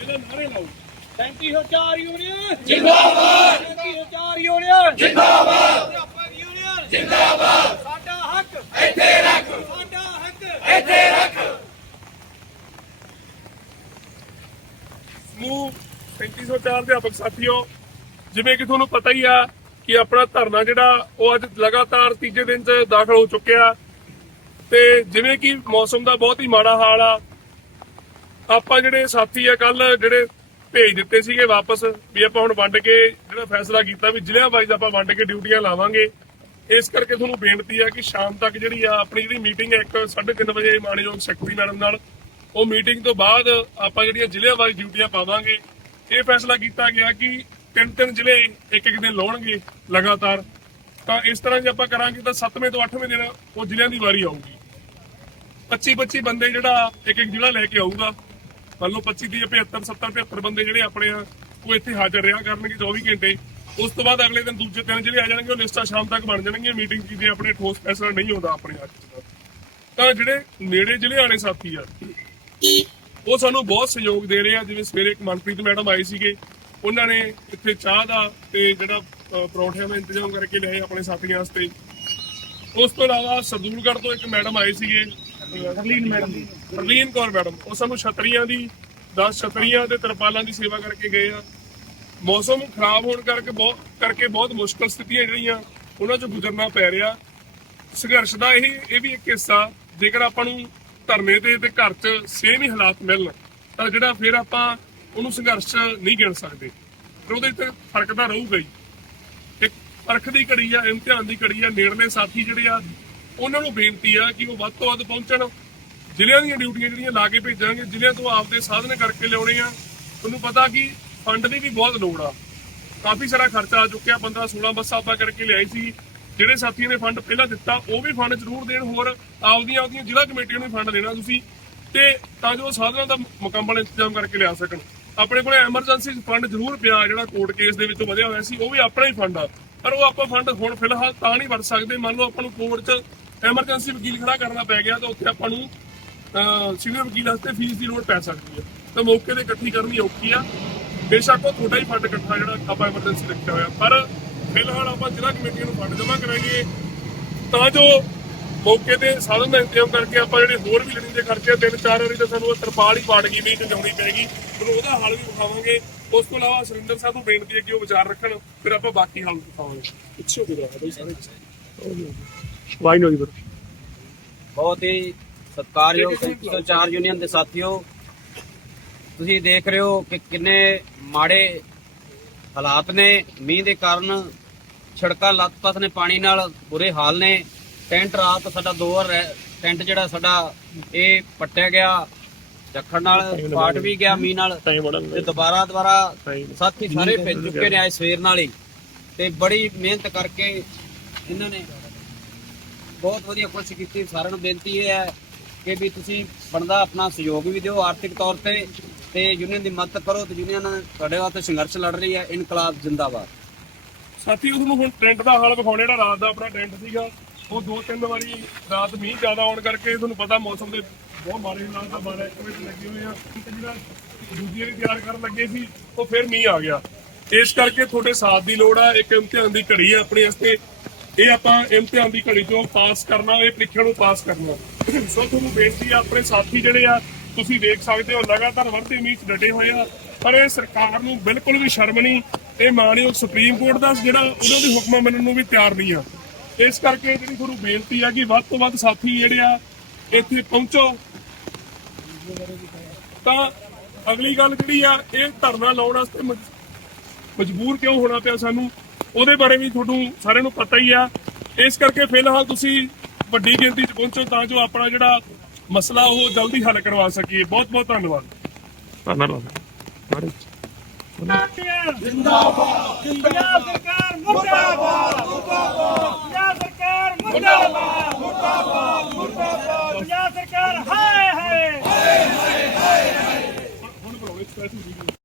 ਇਹਦਾ ਨਾਰੇ ਲਾਓ। 35000 ਯੂਨੀਅਨ ਜਿੰਦਾਬਾਦ। 35000 ਯੂਨੀਅਨ ਜਿੰਦਾਬਾਦ। ਅਧਿਆਪਕ ਯੂਨੀਅਨ ਜਿੰਦਾਬਾਦ। ਸਾਡਾ ਹੱਕ। ਇੱਥੇ ਰੱਖ। ਸਾਡਾ ਹੱਕ। ਇੱਥੇ ਰੱਖ। ਸਮੂਹ 3704 ਅਧਿਆਪਕ ਸਾਥੀਓ ਜਿਵੇਂ ਕਿ ਤੁਹਾਨੂੰ ਪਤਾ ਹੀ ਆ ਕਿ ਆਪਣਾ ਧਰਨਾ ਜਿਹੜਾ ਉਹ ਅੱਜ ਲਗਾਤਾਰ ਤੀਜੇ ਦਿਨ 'ਚ ਦਾਖਲ ਹੋ ਚੁੱਕਿਆ। ਤੇ ਜਿਵੇਂ ਕਿ ਮੌਸਮ ਦਾ ਬਹੁਤ ਹੀ ਮਾੜਾ ਹਾਲ ਆ ਆਪਾਂ ਜਿਹੜੇ ਸਾਥੀ ਆ ਕੱਲ ਜਿਹੜੇ ਭੇਜ ਦਿੱਤੇ ਸੀਗੇ ਵਾਪਸ, ਵੀ ਆਪਾਂ ਹੁਣ ਵੰਡ ਕੇ ਜਿਹੜਾ ਫੈਸਲਾ ਕੀਤਾ ਵੀ ਜ਼ਿਲ੍ਹਿਆਂ ਵਾਈਜ਼ ਆਪਾਂ ਵੰਡ ਕੇ ਡਿਊਟੀਆਂ ਲਾਵਾਂਗੇ, ਇਸ ਕਰਕੇ ਤੁਹਾਨੂੰ ਬੇਨਤੀ ਆ ਕਿ ਸ਼ਾਮ ਤੱਕ ਜਿਹੜੀ ਆ ਆਪਣੀ ਜਿਹੜੀ ਮੀਟਿੰਗ ਹੈ 1:30 ਵਜੇ ਮਾਨਯੋਗ ਸੈਕਟਰੀ ਮੈਡਮ ਨਾਲ, ਉਹ ਮੀਟਿੰਗ ਤੋਂ ਬਾਅਦ ਆਪਾਂ ਜਿਹੜੀਆਂ ਜ਼ਿਲ੍ਹਿਆਂ ਵਾਈਜ਼ ਡਿਊਟੀਆਂ ਪਾਵਾਂਗੇ, ਇਹ ਫੈਸਲਾ ਕੀਤਾ ਗਿਆ ਕਿ ਤਿੰਨ ਤਿੰਨ ਜ਼ਿਲ੍ਹੇ ਇੱਕ ਇੱਕ ਦਿਨ ਲਾਉਣਗੇ ਲਗਾਤਾਰ, ਤਾਂ ਇਸ ਤਰ੍ਹਾਂ ਜੇ ਆਪਾਂ ਕਰਾਂਗੇ ਤਾਂ 7ਵੇਂ ਤੋਂ 8ਵੇਂ ਦਿਨ ਉਹ ਜ਼ਿਲ੍ਹਿਆਂ ਦੀ ਵਾਰੀ ਆਊਗੀ। 25 25 ਬੰਦੇ ਜਿਹੜਾ ਇੱਕ ਇੱਕ ਜ਼ਿਲ੍ਹਾ ਲੈ ਕੇ ਆਊਗਾ ਮੰਨ ਲਓ 25 ਦੀ 75 70 75 ਬੰਦੇ ਜਿਹੜੇ ਆਪਣੇ ਆ, ਉਹ ਇੱਥੇ ਹਾਜ਼ਰ ਰਿਹਾ ਕਰਨਗੇ 24 ਘੰਟੇ। ਉਸ ਤੋਂ ਬਾਅਦ ਅਗਲੇ ਦਿਨ ਦੂਜੇ ਤਿੰਨ ਜਿਹੜੇ ਆ ਜਾਣਗੇ, ਉਹ ਲਿਸਟਾਂ ਸ਼ਾਮ ਤੱਕ ਬਣ ਜਾਣਗੀਆਂ। ਮੀਟਿੰਗ ਦੀ ਜੇ ਆਪਣੇ ਠੋਸ ਫੈਸਲਾ ਨਹੀਂ ਹੁੰਦਾ ਆਪਣੇ ਹੱਥ 'ਚ ਤਾਂ ਜਿਹੜੇ ਨੇੜੇ ਜ਼ਿਲ੍ਹੇ ਵਾਲੇ ਸਾਥੀ ਆ, ਉਹ ਸਾਨੂੰ ਬਹੁਤ ਸਹਿਯੋਗ ਦੇ ਰਹੇ ਆ। ਜਿਵੇਂ ਸਵੇਰੇ ਇੱਕ ਮਨਪ੍ਰੀਤ ਮੈਡਮ ਆਏ ਸੀਗੇ, ਉਹਨਾਂ ਨੇ ਇੱਥੇ ਚਾਹ ਦਾ ਤੇ ਜਿਹੜਾ ਪਰੌਂਠਿਆਂ ਦਾ ਇੰਤਜ਼ਾਮ ਕਰਕੇ ਲਿਆਏ ਆਪਣੇ ਸਾਥੀਆਂ ਵਾਸਤੇ। ਉਸ ਤੋਂ ਇਲਾਵਾ ਸਰਦੂਲਗੜ੍ਹ ਤੋਂ ਇੱਕ ਮੈਡਮ ਆਏ ਸੀਗੇ ਹਰਲੀਨ ਮੈਡਮ ਹਰਲੀਨ ਕੌਰ ਮੈਡਮ, ਉਹ ਸਾਨੂੰ ਛਤਰੀਆਂ ਦੀ 10 ਛਤਰੀਆਂ ਤੇ ਤਰਪਾਲਾਂ ਦੀ ਸੇਵਾ ਕਰਕੇ ਗਏ ਆ। ਮੌਸਮ ਖਰਾਬ ਹੋਣ ਕਰਕੇ ਬਹੁਤ ਕਰਕੇ ਬਹੁਤ ਮੁਸ਼ਕਲ ਸਥਿਤੀਆਂ ਜਿਹੜੀਆਂ, ਉਹਨਾਂ ਚੋਂ ਗੁਜ਼ਰਨਾ ਪੈ ਰਿਹਾ। ਸੰਘਰਸ਼ ਦਾ ਇਹ ਇਹ ਵੀ ਇੱਕ ਹਿੱਸਾ, ਜੇਕਰ ਆਪਾਂ ਨੂੰ ਧਰਨੇ ਤੇ ਤੇ ਘਰ 'ਚ ਸੇਮ ਹੀ ਹਾਲਾਤ ਮਿਲਣ, ਤਾਂ ਜਿਹੜਾ ਫਿਰ ਆਪਾਂ ਉਹਨੂੰ ਸੰਘਰਸ਼ ਨਹੀਂ ਗਿਣ ਸਕਦੇ। ਪਰ ਉਹਦੇ ਤੇ ਫ਼ਰਕ ਤਾਂ ਰਹੂਗਾ ਹੀ। ਇੱਕ ਪਰਖ ਦੀ ਘੜੀ ਆ ਇਮਤਿਹਾਨ ਦੀ ਘੜੀ ਆ, ਨੇੜਲੇ ਸਾਥੀ ਜਿਹੜੇ ਆ ਉਹਨਾਂ ਨੂੰ ਬੇਨਤੀ ਆ ਕਿ ਉਹ ਵੱਧ ਤੋਂ ਵੱਧ ਪਹੁੰਚਣ। ਜ਼ਿਲ੍ਹਿਆਂ ਦੀਆਂ ਡਿਊਟੀਆਂ ਜਿਹੜੀਆਂ ਲਾ ਕੇ ਭੇਜਾਂਗੇ, ਜ਼ਿਲ੍ਹਿਆਂ ਤੋਂ ਆਪਦੇ ਸਾਧਨ ਕਰਕੇ ਲਿਆਉਣੇ ਆ। ਤੁਹਾਨੂੰ ਪਤਾ ਕਿ ਫੰਡ ਦੀ ਵੀ ਬਹੁਤ ਲੋੜ ਆ। ਕਾਫੀ ਸਾਰਾ ਖਰਚਾ ਆ ਚੁੱਕਿਆ 15 16 ਬੱਸਾਂ ਆਪਾਂ ਕਰਕੇ ਲਿਆਈ ਸੀ। ਜਿਹੜੇ ਸਾਥੀਆਂ ਨੇ ਫੰਡ ਪਹਿਲਾਂ ਦਿੱਤਾ, ਉਹ ਵੀ ਫੰਡ ਜ਼ਰੂਰ ਦੇਣ, ਹੋਰ ਆਪਦੀਆਂ ਆਪਦੀਆਂ ਜ਼ਿਲ੍ਹਾ ਕਮੇਟੀਆਂ ਨੂੰ ਫੰਡ ਦੇਣਾ ਤੁਸੀਂ। ਤੇ ਤਾਂ ਜੋ ਸਾਧਨਾਂ ਦਾ ਮੁਕੰਮਲ ਇੰਤਜ਼ਾਮ ਕਰਕੇ ਲਿਆ ਸਕਣ। ਆਪਣੇ ਕੋਲੇ ਐਮਰਜੈਂਸੀ ਫੰਡ ਜ਼ਰੂਰ ਪਿਆ, ਜਿਹੜਾ ਕੋਰਟ ਕੇਸ ਦੇ ਵਿੱਚ ਵਧਿਆ ਹੋਇਆ ਸੀ, ਉਹ ਵੀ ਆਪਣਾ ਹੀ ਫੰਡ ਆ। ਪਰ ਉਹ ਆਪਾਂ ਫੰਡ ਹੁਣ ਫਿਲਹਾਲ ਤਾਂ ਨਹੀਂ ਵਰਤ ਸਕਦੇ। ਮੰਨ ਲਓ ਆਪਾਂ ਨੂੰ ਕੋਰਟ 'ਚ ਐਮਰਜੈਂਸੀ ਵਕੀਲ ਖੜਾ ਕਰਨਾ ਪੈ ਗਿਆ ਤਾਂ ਉੱਥੇ ਆਪਾਂ ਨੂੰ ਸੀਨੀਅਰ ਵਕੀਲ ਵਾਸਤੇ ਫੀਸ ਦੀ ਲੋੜ ਪੈ ਸਕਦੀ ਹੈ। ਤਾਂ ਮੌਕੇ ਤੇ ਇਕੱਠੀ ਕਰਨੀ ਔਖੀ ਆ। ਬੇਸ਼ੱਕ ਉਹ ਥੋੜਾ ਹੀ ਫੰਡ ਇਕੱਠਾ ਜਿਹੜਾ ਆਪਾਂ ਐਮਰਜੈਂਸੀ ਰੱਖਿਆ ਹੋਇਆ। ਪਰ ਫਿਲਹਾਲ ਆਪਾਂ ਜ਼ਿਲ੍ਹਾ ਕਮੇਟੀਆਂ ਨੂੰ ਫੰਡ ਜਮ੍ਹਾਂ ਕਰਾਂਗੇ। ਤਾਂ ਜੋ ਮੌਕੇ ਤੇ ਸਾਧਨ ਦਾ ਇੰਤਜ਼ਾਮ ਕਰਕੇ ਆਪਾਂ ਜਿਹੜੇ ਹੋਰ ਵੀ ਲੜੀ ਦੇ ਖਰਚੇ ਤਿੰਨ ਚਾਰ ਵਾਰੀ ਤਾਂ ਸਾਨੂੰ ਤਰਪਾਲ ਹੀ ਪਾੜ ਗਈ ਵੀ ਲਿਆਉਣੀ ਪੈਗੀ ਫਿਰ ਉਹਦਾ ਹੱਲ ਵੀ ਵਿਖਾਵਾਂਗੇ। ਉਸ ਤੋਂ ਇਲਾਵਾ ਸੁਰਿੰਦਰ ਸਾਹਿਬ ਨੂੰ ਬੇਨਤੀ ਹੈ ਕਿ ਉਹ ਵਿਚਾਰ ਰੱਖਣ। ਫਿਰ ਆਪਾਂ ਬਾਕੀ ਹੱਲ ਵਿਖਾਵਾਂਗੇ ਪਿੱਛੇ ਹੋ ਕੇ ਬਈ ਸਾਰੇ। ਜੀ ਫਿਰ ਬਹੁਤ ਹੀ ਸਤਿਕਾਰਯੋਗ 304 ਯੂਨੀਅਨ ਦੇ ਸਾਥੀਓ ਤੁਸੀਂ ਦੇਖ ਰਹੇ ਹੋ ਕਿ ਕਿੰਨੇ ਮਾੜੇ ਹਾਲਾਤ ਨੇ। ਮੀਂਹ ਦੇ ਕਾਰਨ ਸੜਕਾਂ ਲੱਤ-ਪੱਤ ਨੇ ਪਾਣੀ ਨਾਲ ਬੁਰੇ ਹਾਲ ਨੇ। ਟੈਂਟ ਰਾਤ ਸਾਡਾ ਦੋ ਵਾਰ ਰਹਿ- ਟੈਂਟ ਜਿਹੜਾ ਸਾਡਾ ਇਹ ਪੱਟਿਆ ਗਿਆ। ਝੱਖੜ ਨਾਲ ਪਾਟ ਵੀ ਗਿਆ ਮੀਂਹ ਨਾਲ ਟਾਈਮ ਤੇ ਦੁਬਾਰਾ ਦੁਬਾਰਾ ਸਾਥੀ ਸਾਰੇ ਭੇਜ ਚੁੱਕੇ ਨੇ ਆਏ ਸਵੇਰ ਨਾਲ ਹੀ। ਤੇ ਬੜੀ ਮਿਹਨਤ ਕਰਕੇ ਇਹਨਾਂ ਨੇ ਬਹੁਤ ਵਧੀਆ ਕੋਸ਼ਿਸ਼ ਕੀਤੀ। ਸਾਰਿਆਂ ਨੂੰ ਬੇਨਤੀ ਇਹ ਹੈ ਕਿ ਵੀ ਤੁਸੀਂ ਬਣਦਾ ਆਪਣਾ ਸਹਿਯੋਗ ਵੀ ਦਿਓ ਆਰਥਿਕ ਤੌਰ ਤੇ ਤੇ ਯੂਨੀਅਨ ਦੀ ਮਦਦ ਕਰੋ ਤੇ ਯੂਨੀਅਨ ਤੁਹਾਡੇ ਵਾਸਤੇ ਸੰਘਰਸ਼ ਲੜ ਰਹੀ ਹੈ, ਇਨਕਲਾਬ ਜਿੰਦਾਬਾਦ। ਸਾਥੀ ਤੁਹਾਨੂੰ ਹੁਣ ਟੈਂਟ ਦਾ ਹਾਲ ਵਿਖਾਉਣੇ, ਜਿਹੜਾ ਰਾਤ ਦਾ ਆਪਣਾ ਟੈਂਟ ਸੀਗਾ, ਉਹ ਦੋ ਤਿੰਨ ਵਾਰੀ ਰਾਤ ਮੀਂਹ ਜ਼ਿਆਦਾ ਆਉਣ ਕਰਕੇ ਤੁਹਾਨੂੰ ਪਤਾ ਮੌਸਮ ਦੇ ਬਹੁਤ ਮਾੜੇ ਹਾਲਾਤ ਆ, ਬਾਰੇ ਇੱਕ ਵਿੱਚ ਲੱਗੇ ਹੋਏ ਆ। ਇੱਕ ਜਿਹੜਾ ਦੂਜੀ ਵਾਰੀ ਤਿਆਰ ਕਰਨ ਲੱਗੇ ਸੀ, ਉਹ ਫਿਰ ਮੀਂਹ ਆ ਗਿਆ। ਇਸ ਕਰਕੇ ਤੁਹਾਡੇ ਸਾਥ ਦੀ ਲੋੜ ਆ, ਇੱਕ ਇਮਤਿਹਾਨ ਦੀ ਘੜੀ ਆ ਆਪਣੇ ਵਾਸਤੇ। ਇਹ ਆਪਾਂ ਇਮਤਿਹਾਨ ਦੀ ਘੜੀ ਤੋਂ ਪਾਸ ਕਰਨਾ, ਇਹ ਪ੍ਰੀਖਿਆ ਨੂੰ ਪਾਸ ਕਰਨਾ। ਸੋ ਤੁਹਾਨੂੰ ਬੇਨਤੀ ਆ, ਆਪਣੇ ਸਾਥੀ ਜਿਹੜੇ ਆ, ਤੁਸੀਂ ਦੇਖ ਸਕਦੇ ਹੋ, ਲਗਾਤਾਰ ਵਧਦੇ ਮੀਂਹ ਡਟੇ ਹੋਏ ਆ, ਪਰ ਇਹ ਸਰਕਾਰ ਨੂੰ ਬਿਲਕੁਲ ਵੀ ਸ਼ਰਮ ਨਹੀਂ, ਇਹ ਮਾਨਯੋਗ ਸੁਪਰੀਮ ਕੋਰਟ ਦਾ ਜਿਹੜਾ ਉਹਨਾਂ ਦੇ ਹੁਕਮਾਂ ਮੰਨਣ ਨੂੰ ਵੀ ਤਿਆਰ ਨਹੀਂ ਆ। ਇਸ ਕਰਕੇ ਜਿਹੜੀ ਤੁਹਾਨੂੰ ਬੇਨਤੀ ਆ ਕਿ ਵੱਧ ਤੋਂ ਵੱਧ ਸਾਥੀ ਜਿਹੜੇ ਆ, ਇੱਥੇ ਪਹੁੰਚੋ। ਤਾਂ ਅਗਲੀ ਗੱਲ ਜਿਹੜੀ ਆ, ਇਹ ਧਰਨਾ ਲਾਉਣ ਵਾਸਤੇ ਮਜ- ਮਜਬੂਰ ਕਿਉਂ ਹੋਣਾ ਪਿਆ ਸਾਨੂੰ? ਉਹਦੇ ਬਾਰੇ ਵੀ ਤੁਹਾਨੂੰ ਸਾਰਿਆਂ ਨੂੰ ਪਤਾ ਹੀ ਆ ਇਸ ਕਰਕੇ ਫਿਲਹਾਲ ਤੁਸੀਂ ਵੱਡੀ ਗਿਣਤੀ 'ਚ ਪਹੁੰਚੋ ਤਾਂ ਜੋ ਆਪਣਾ ਜਿਹੜਾ ਮਸਲਾ ਉਹ ਜਲਦੀ ਹੱਲ ਕਰਵਾ ਸਕੀਏ ਬਹੁਤ ਬਹੁਤ ਧੰਨਵਾਦ ਧੰਨਵਾਦ ਜਿੰਦਾਬਾਦ ਜਿੰਦਾਬਾਦ ਸਰਕਾਰ ਮੁਰਦਾਬਾਦ ਮੁਰਦਾਬਾਦ ਸਰਕਾਰ ਮੁਰਦਾਬਾਦ ਮੁਰਦਾਬਾਦ ਮੁਰਦਾਬਾਦ ਪੰਜਾਬ ਸਰਕਾਰ ਹਾਏ ਹਾਏ ਹਾਏ ਹਾਏ ਹੁਣ ਬਰੋਲੇ ਸਪੈਸ਼ਲ ਵੀਡੀਓ